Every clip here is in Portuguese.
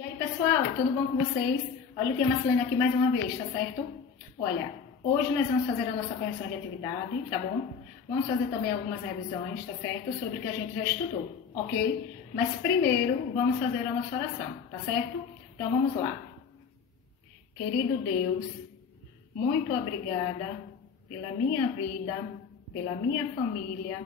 E aí, pessoal, tudo bom com vocês? Olha, tem a Marcelene aqui mais uma vez, tá certo? Olha, hoje nós vamos fazer a nossa correção de atividade, tá bom? Vamos fazer também algumas revisões, tá certo? Sobre o que a gente já estudou, ok? Mas primeiro, vamos fazer a nossa oração, tá certo? Então, vamos lá. Querido Deus, muito obrigada pela minha vida, pela minha família,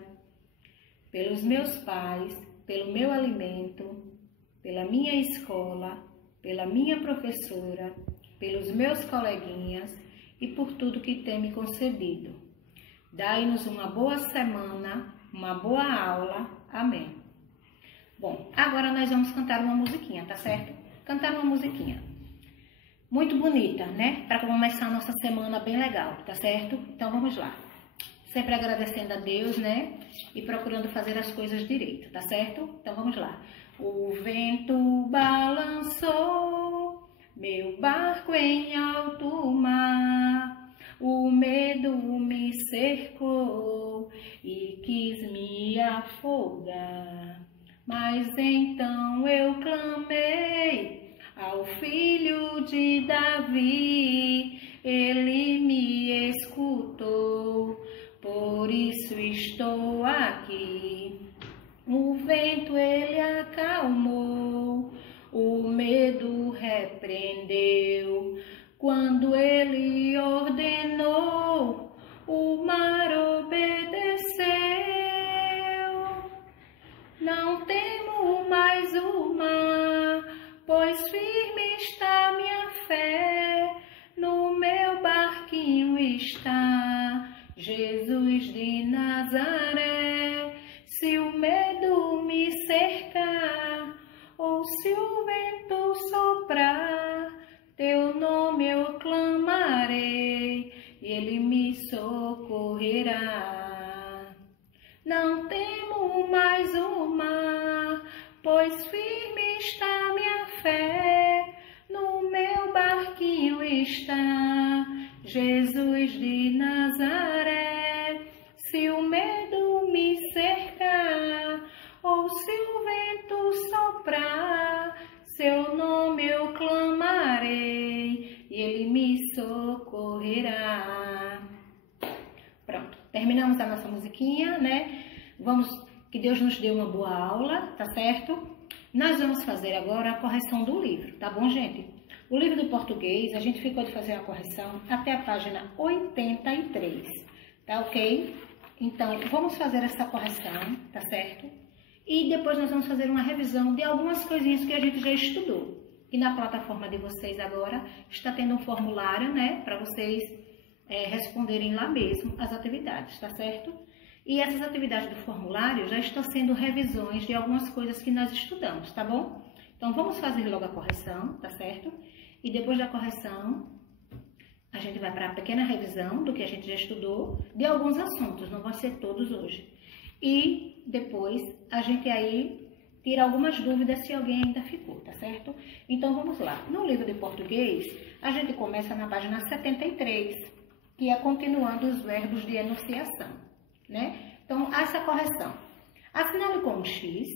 pelos meus pais, pelo meu alimento, pela minha escola, pela minha professora, pelos meus coleguinhas e por tudo que tem me concedido. Dai-nos uma boa semana, uma boa aula. Amém. Bom, agora nós vamos cantar uma musiquinha, tá certo? Cantar uma musiquinha. Muito bonita, né? Para começar a nossa semana bem legal, tá certo? Então vamos lá. Sempre agradecendo a Deus, né? E procurando fazer as coisas direito, tá certo? Então vamos lá. O vento balançou meu barco em alto mar, o medo me cercou e quis me afogar. Mas então eu clamei ao filho de Davi, ele me escutou, por isso estou aqui. O vento ele acalmou, o medo repreendeu, quando ele ordenou, o mar obedeceu. Não temo mais o mar, pois firme está minha fé, no meu barquinho está Jesus de Nazaré. Se o medo me cercar, ou se o vento soprar, teu nome eu clamarei, e ele me socorrerá. Não temo mais o mar, pois firme está minha fé, no meu barquinho está Jesus de Nazaré. Se o medo me cercar, ou se o vento soprar, seu nome eu clamarei, e ele me socorrerá. Pronto, terminamos a nossa musiquinha, né? Que Deus nos dê uma boa aula, tá certo? Nós vamos fazer agora a correção do livro, tá bom, gente? O livro do português, a gente ficou de fazer a correção até a página 83, tá ok? Então, vamos fazer essa correção, tá certo? E depois nós vamos fazer uma revisão de algumas coisinhas que a gente já estudou. E na plataforma de vocês agora está tendo um formulário, né? Para vocês responderem lá mesmo as atividades, tá certo? E essas atividades do formulário já estão sendo revisões de algumas coisas que nós estudamos, tá bom? Então, vamos fazer logo a correção, tá certo? E depois da correção, a gente vai para a pequena revisão do que a gente já estudou, de alguns assuntos, não vão ser todos hoje. E depois a gente aí tira algumas dúvidas se alguém ainda ficou, tá certo? Então vamos lá. No livro de português, a gente começa na página 73, que é continuando os verbos de enunciação, né? Então, essa correção. Assinale com um X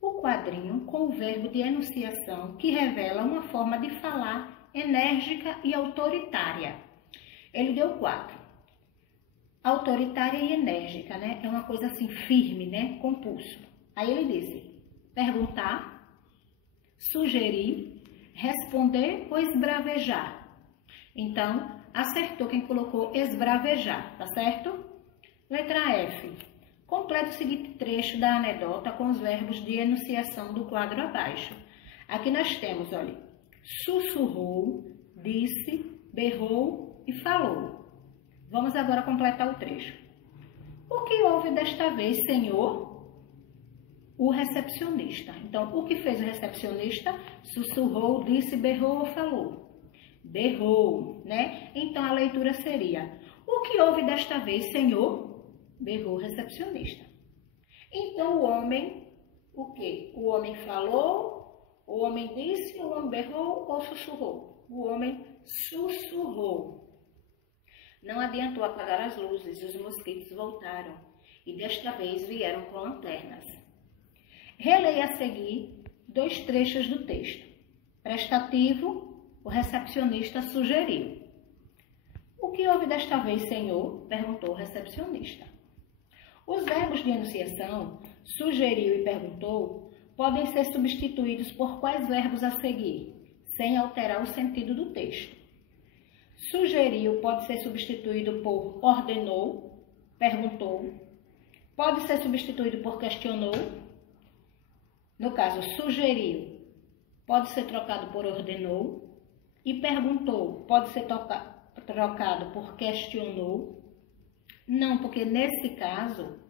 o quadrinho com o verbo de enunciação que revela uma forma de falar enérgica e autoritária. Ele deu 4. Autoritária e enérgica, né? É uma coisa assim firme, né? Compulso. Aí ele disse: perguntar, sugerir, responder ou esbravejar. Então, acertou quem colocou esbravejar, tá certo? Letra F. Complete o seguinte trecho da anedota com os verbos de enunciação do quadro abaixo. Aqui nós temos, olha, sussurrou, disse, berrou e falou. Vamos agora completar o trecho. O que houve desta vez, senhor? O recepcionista. Então, o que fez o recepcionista? Sussurrou, disse, berrou ou falou? Berrou, né? Então, a leitura seria: o que houve desta vez, senhor? Berrou o recepcionista. Então, o homem, o quê? O homem falou, o homem disse, o homem berrou ou sussurrou? O homem sussurrou. Não adiantou apagar as luzes, os mosquitos voltaram e desta vez vieram com lanternas. Releia a seguir 2 trechos do texto. Prestativo, o recepcionista sugeriu. O que houve desta vez, senhor? Perguntou o recepcionista. Os verbos de enunciação, sugeriu e perguntou, podem ser substituídos por quais verbos a seguir, sem alterar o sentido do texto. Sugeriu pode ser substituído por ordenou, perguntou. Pode ser substituído por questionou. No caso, sugeriu pode ser trocado por ordenou. E perguntou pode ser trocado por questionou. Não, porque nesse caso,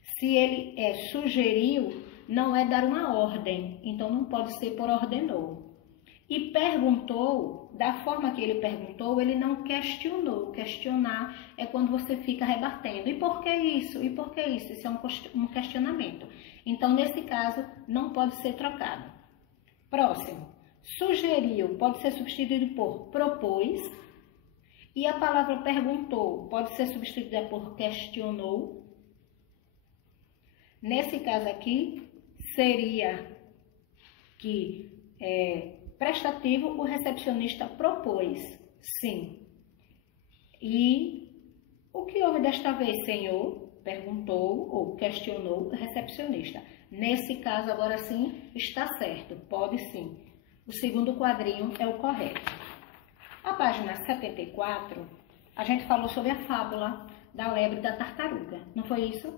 se ele sugeriu, não é dar uma ordem. Então, não pode ser por ordenou. E perguntou, da forma que ele perguntou, ele não questionou. Questionar é quando você fica rebatendo. E por que isso? E por que isso? Isso é um questionamento. Então, nesse caso, não pode ser trocado. Próximo. Sugeriu pode ser substituído por propôs. E a palavra perguntou pode ser substituída por questionou. Nesse caso aqui, seria que prestativo, o recepcionista propôs, sim. E o que houve desta vez, senhor? Perguntou ou questionou o recepcionista. Nesse caso, agora sim, está certo, pode sim. O segundo quadrinho é o correto. A página 74, a gente falou sobre a fábula da lebre e da tartaruga, não foi isso?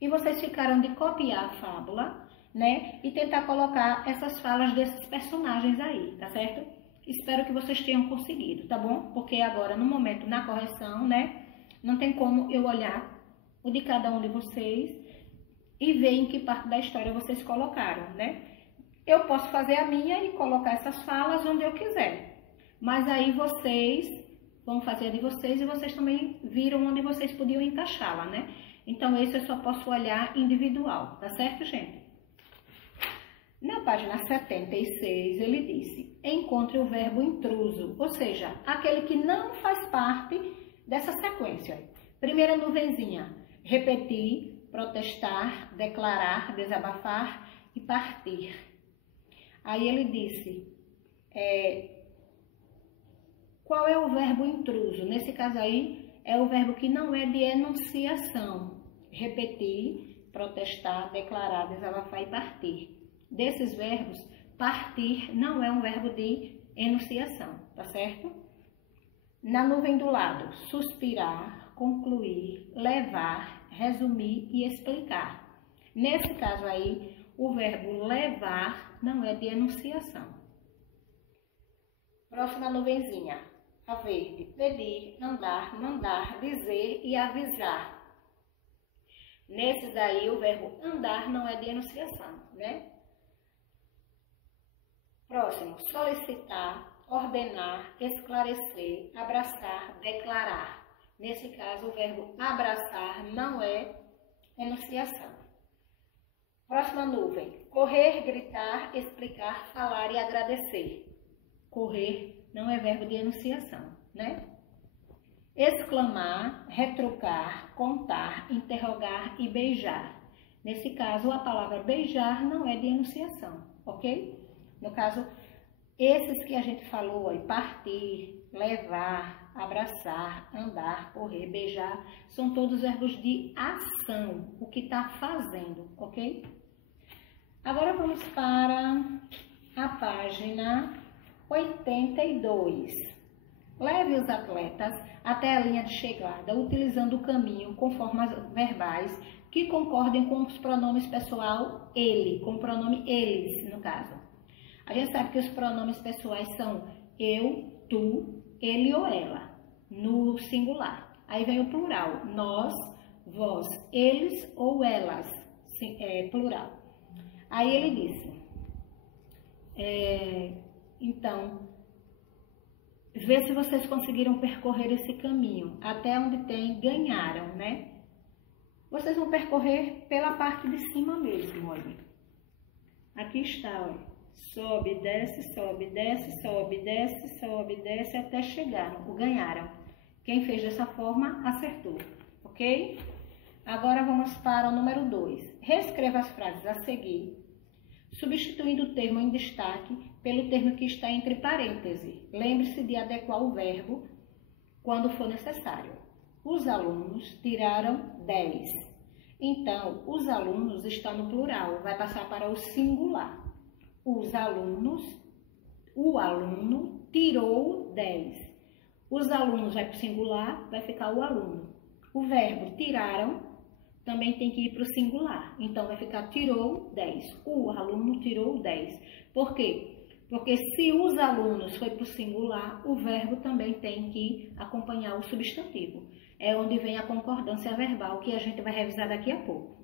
E vocês ficaram de copiar a fábula, né? E tentar colocar essas falas desses personagens aí, tá certo? Espero que vocês tenham conseguido, tá bom? Porque agora, no momento, na correção, né? Não tem como eu olhar o de cada um de vocês e ver em que parte da história vocês colocaram, né? Eu posso fazer a minha e colocar essas falas onde eu quiser. Mas aí vocês vão fazer a de vocês e vocês também viram onde vocês podiam encaixá-la, né? Então, esse eu só posso olhar individual, tá certo, gente? Na página 76, ele disse, encontre o verbo intruso, ou seja, aquele que não faz parte dessa sequência. Primeira nuvenzinha, repetir, protestar, declarar, desabafar e partir. Aí ele disse, qual é o verbo intruso? Nesse caso aí, é o verbo que não é de enunciação. Repetir, protestar, declarar, desabafar e partir. Desses verbos, partir não é um verbo de enunciação, tá certo? Na nuvem do lado, suspirar, concluir, levar, resumir e explicar. Nesse caso aí, o verbo levar não é de enunciação. Próxima nuvenzinha, a verde, pedir, andar, mandar, dizer e avisar. Nesses daí, o verbo andar não é de enunciação, né? Próximo, solicitar, ordenar, esclarecer, abraçar, declarar. Nesse caso, o verbo abraçar não é enunciação. Próxima nuvem, correr, gritar, explicar, falar e agradecer. Correr não é verbo de enunciação, né? Exclamar, retrucar, contar, interrogar e beijar. Nesse caso, a palavra beijar não é de enunciação, ok? No caso, esses que a gente falou, partir, levar, abraçar, andar, correr, beijar, são todos verbos de ação, o que está fazendo, ok? Agora vamos para a página 82. Leve os atletas até a linha de chegada, utilizando o caminho com formas verbais que concordem com os pronomes pessoal ele, com o pronome eles, no caso. A gente sabe que os pronomes pessoais são eu, tu, ele ou ela, no singular. Aí vem o plural, nós, vós, eles ou elas, plural. Aí ele disse, então, vê se vocês conseguiram percorrer esse caminho, até onde tem ganharam, né? Vocês vão percorrer pela parte de cima mesmo, olha. Aqui está, olha. Sobe, desce, sobe, desce, sobe, desce, sobe, desce, até chegar no ganharam. Quem fez dessa forma, acertou, ok? Agora vamos para o número 2. Reescreva as frases a seguir substituindo o termo em destaque pelo termo que está entre parênteses. Lembre-se de adequar o verbo quando for necessário. Os alunos tiraram 10. Então, os alunos está no plural, vai passar para o singular. Os alunos, o aluno tirou 10. Os alunos vai para o singular, vai ficar o aluno. O verbo tiraram também tem que ir para o singular. Então, vai ficar tirou 10. O aluno tirou 10. Por quê? Porque se os alunos foi para o singular, o verbo também tem que acompanhar o substantivo. É onde vem a concordância verbal, que a gente vai revisar daqui a pouco.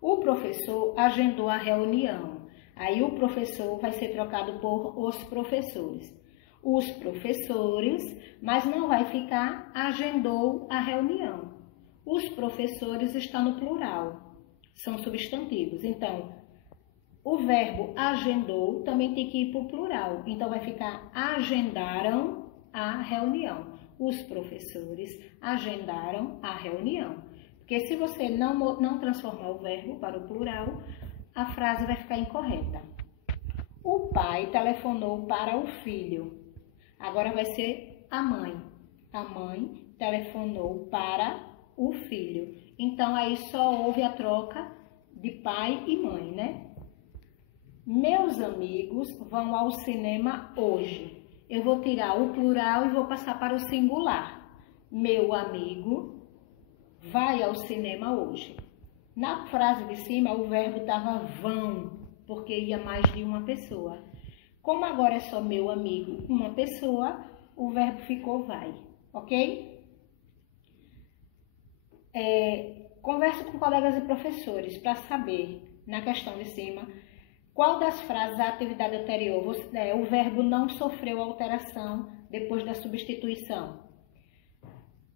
O professor agendou a reunião. Aí o professor vai ser trocado por os professores. Os professores, mas não vai ficar agendou a reunião. Os professores está no plural, são substantivos. Então, o verbo agendou também tem que ir para o plural. Então, vai ficar agendaram a reunião. Os professores agendaram a reunião. Porque se você não transformar o verbo para o plural, a frase vai ficar incorreta. O pai telefonou para o filho. Agora vai ser a mãe. A mãe telefonou para o filho. Então, aí só houve a troca de pai e mãe, né? Meus amigos vão ao cinema hoje. Eu vou tirar o plural e vou passar para o singular. Meu amigo vai ao cinema hoje. Na frase de cima, o verbo estava vão, porque ia mais de uma pessoa. Como agora é só meu amigo, uma pessoa, o verbo ficou vai, ok? Converse com colegas e professores para saber, na questão de cima, qual das frases da atividade anterior o verbo não sofreu alteração depois da substituição.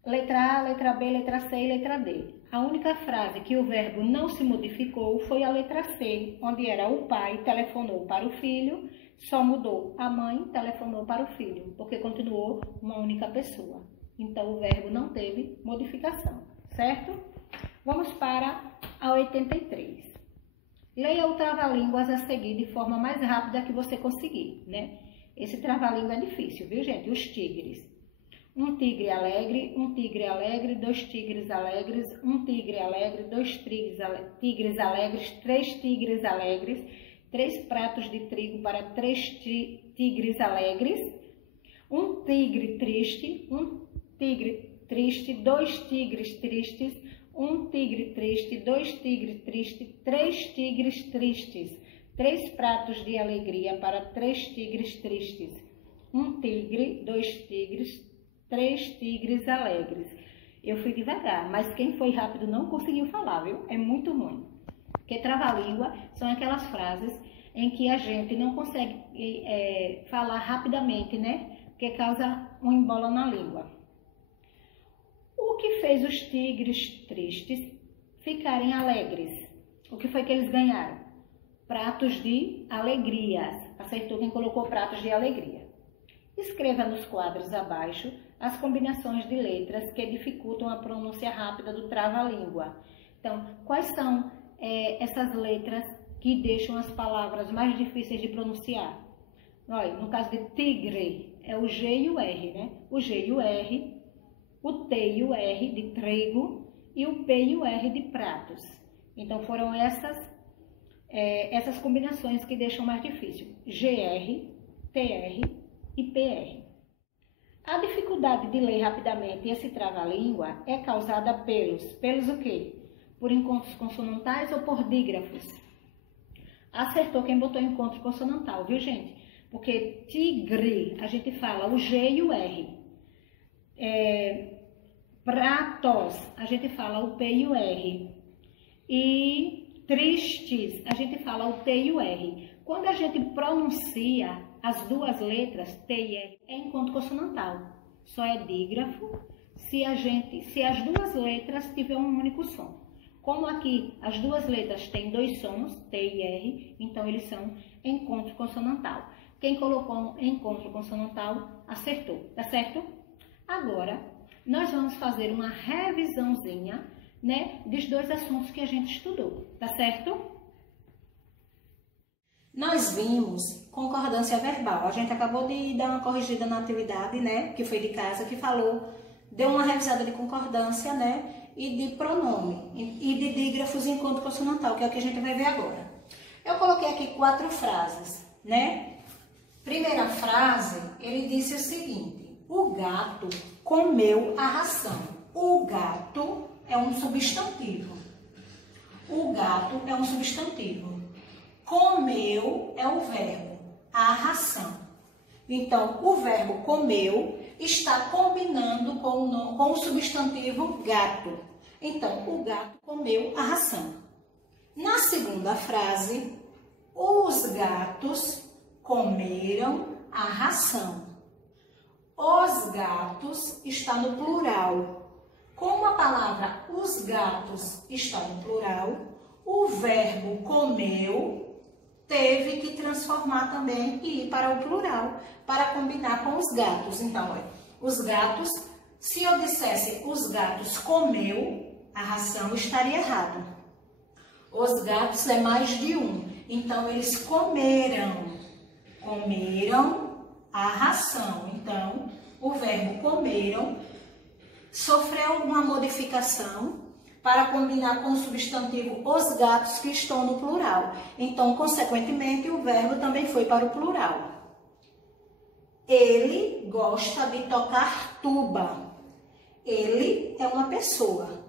Letra A, letra B, letra C e letra D. A única frase que o verbo não se modificou foi a letra C, onde era o pai telefonou para o filho, só mudou a mãe telefonou para o filho, porque continuou uma única pessoa. Então, o verbo não teve modificação, certo? Vamos para a 83. Leia o trava-línguas a seguir de forma mais rápida que você conseguir, né? Esse trava-língua é difícil, viu, gente? Os tigres. Um tigre alegre, dois tigres alegres, um tigre alegre, dois tigres alegres, três tigres alegres, 3 pratos de trigo para 3 tigres alegres, um tigre triste, dois tigres tristes, um tigre triste, 2 tigres tristes, 3 tigres tristes, 3 pratos de alegria para 3 tigres tristes, um tigre, 2 tigres, 3 tigres alegres. Eu fui devagar, mas quem foi rápido não conseguiu falar, viu? É muito ruim. Porque trava-língua são aquelas frases em que a gente não consegue falar rapidamente, né? Porque causa um embolo na língua. O que fez os tigres tristes ficarem alegres? O que foi que eles ganharam? Pratos de alegria. Acertou quem colocou pratos de alegria. Escreva nos quadros abaixo as combinações de letras que dificultam a pronúncia rápida do trava-língua. Então, quais são essas letras que deixam as palavras mais difíceis de pronunciar? Olha, no caso de tigre, é o G e o R, né? O G e o R, o T e o R de trigo e o P e o R de pratos. Então, foram essas combinações que deixam mais difícil. GR, TR e PR. A dificuldade de ler rapidamente esse trava-língua é causada pelos o quê? Por encontros consonantais ou por dígrafos? Acertou quem botou encontro consonantal, viu, gente? Porque tigre, a gente fala o G e o R. Pratos, a gente fala o P e o R. E tristes, a gente fala o T e o R. Quando a gente pronuncia as duas letras, T e R, é encontro consonantal. Só é dígrafo se as duas letras tiverem um único som. Como aqui as duas letras têm 2 sons, T e R, então eles são encontro consonantal. Quem colocou encontro consonantal acertou, tá certo? Agora, nós vamos fazer uma revisãozinha, né, dos 2 assuntos que a gente estudou, tá certo? Nós vimos concordância verbal. A gente acabou de dar uma corrigida na atividade, né, que foi de casa, que falou, deu uma revisada de concordância, né, e de pronome, e de dígrafos em encontro consonantal, que é o que a gente vai ver agora. Eu coloquei aqui 4 frases, né? Primeira frase, ele disse o seguinte: o gato comeu a ração. O gato é um substantivo. O gato é um substantivo. Comeu é o verbo, a ração. Então, o verbo comeu está combinando com o substantivo gato. Então, o gato comeu a ração. Na segunda frase, os gatos comeram a ração. Os gatos está no plural. Como a palavra os gatos está no plural, o verbo comeu teve que transformar também e ir para o plural, para combinar com os gatos. Então, olha, os gatos, se eu dissesse os gatos comeu a ração, estaria errado. Os gatos é mais de um, então eles comeram a ração. Então, o verbo comeram sofreu uma modificação para combinar com o substantivo os gatos que estão no plural. Então, consequentemente, o verbo também foi para o plural. Ele gosta de tocar tuba. Ele é uma pessoa.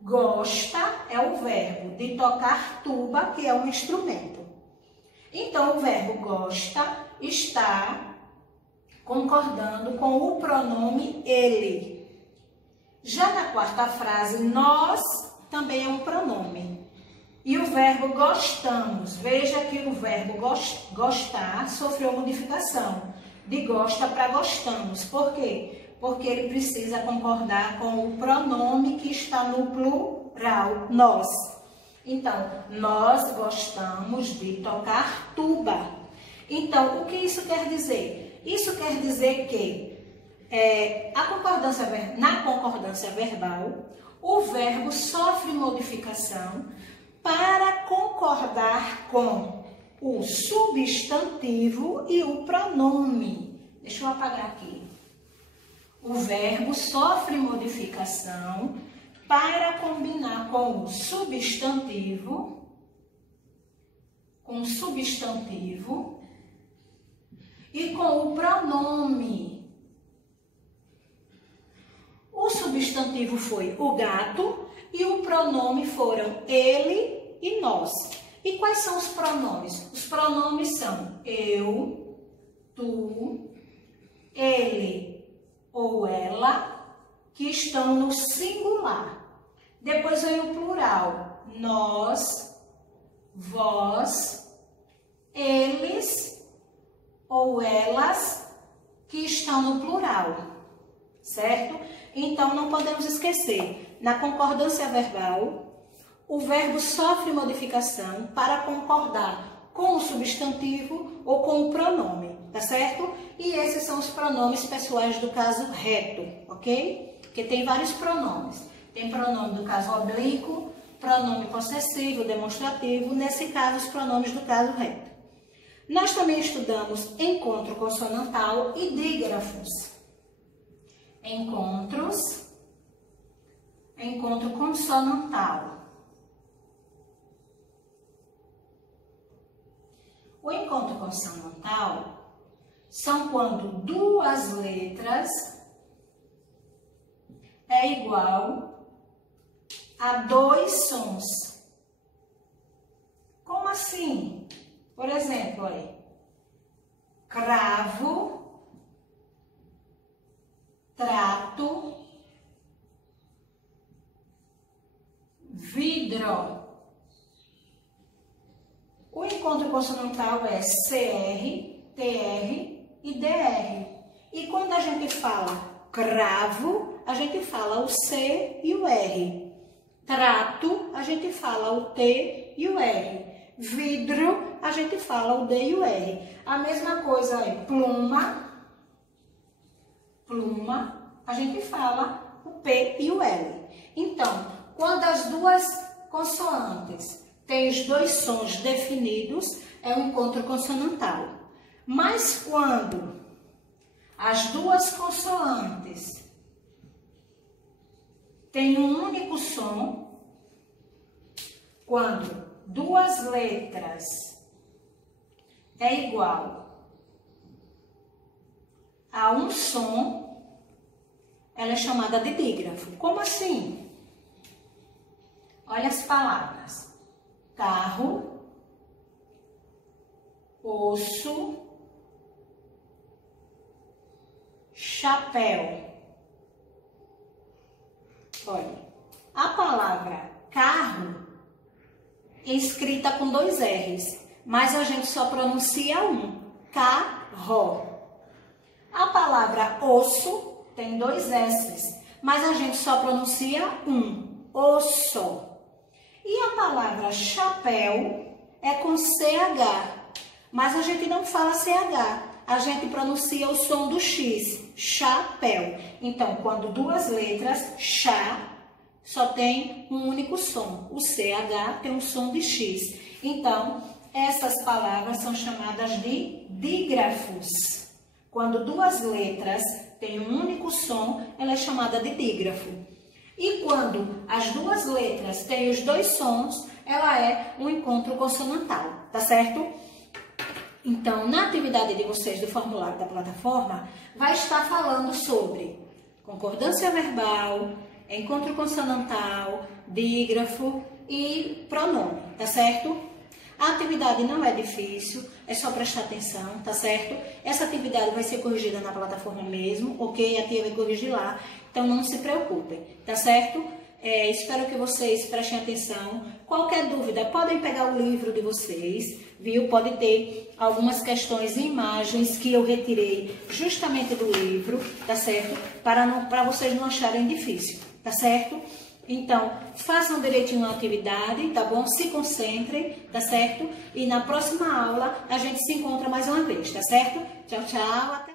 Gosta é o verbo de tocar tuba, que é um instrumento. Então, o verbo gosta está concordando com o pronome ele. Já na quarta frase, nós também é um pronome. E o verbo gostamos. Veja que o verbo gostar sofreu modificação. De gosta para gostamos. Por quê? Porque ele precisa concordar com o pronome que está no plural, nós. Então, nós gostamos de tocar tuba. Então, o que isso quer dizer? Isso quer dizer que na concordância verbal, o verbo sofre modificação para concordar com o substantivo e o pronome. Deixa eu apagar aqui. O verbo sofre modificação para combinar com o substantivo, e com o pronome. O substantivo foi o gato e o pronome foram ele e nós. E quais são os pronomes? Os pronomes são eu, tu, ele ou ela, que estão no singular. Depois vem o plural, nós, vós, eles ou elas, que estão no plural, certo? Então, não podemos esquecer, na concordância verbal, o verbo sofre modificação para concordar com o substantivo ou com o pronome, tá certo? E esses são os pronomes pessoais do caso reto, ok? Porque tem vários pronomes. Tem pronome do caso oblíquo, pronome possessivo, demonstrativo, nesse caso, os pronomes do caso reto. Nós também estudamos encontro consonantal e dígrafos. Encontro consonantal. O encontro consonantal são quando duas letras é igual a dois sons. Como assim? Por exemplo, olha, cravo, trato, vidro. O encontro consonantal é CR, TR e DR. E quando a gente fala cravo, a gente fala o C e o R. Trato, a gente fala o T e o R. Vidro, a gente fala o D e o R. A mesma coisa é pluma, a gente fala o P e o L. Então, quando as duas consoantes têm os dois sons definidos, é o encontro consonantal. Mas quando as duas consoantes têm um único som, quando duas letras é igual a um som, ela é chamada de dígrafo. Como assim? Olha as palavras: carro, osso, chapéu. Olha, a palavra carro é escrita com 2 R's, mas a gente só pronuncia um, carro. A palavra osso tem 2 S's, mas a gente só pronuncia um, osso. E a palavra chapéu é com CH, mas a gente não fala CH, a gente pronuncia o som do X, chapéu. Então, quando duas letras, chá, só tem um único som. O CH tem um som de X. Então, essas palavras são chamadas de dígrafos. Quando duas letras têm um único som, ela é chamada de dígrafo. E quando as duas letras têm os 2 sons, ela é um encontro consonantal, tá certo? Então, na atividade de vocês do formulário da plataforma, vai estar falando sobre concordância verbal, encontro consonantal, dígrafo e pronome, tá certo? A atividade não é difícil, é só prestar atenção, tá certo? Essa atividade vai ser corrigida na plataforma mesmo, ok? A tia vai corrigir lá, então não se preocupem, tá certo? Espero que vocês prestem atenção. Qualquer dúvida, podem pegar o livro de vocês, viu? Pode ter algumas questões e imagens que eu retirei justamente do livro, tá certo? Para vocês não acharem difícil, tá certo? Então, façam direitinho a atividade, tá bom? Se concentrem, tá certo? E na próxima aula a gente se encontra mais uma vez, tá certo? Tchau, tchau. Até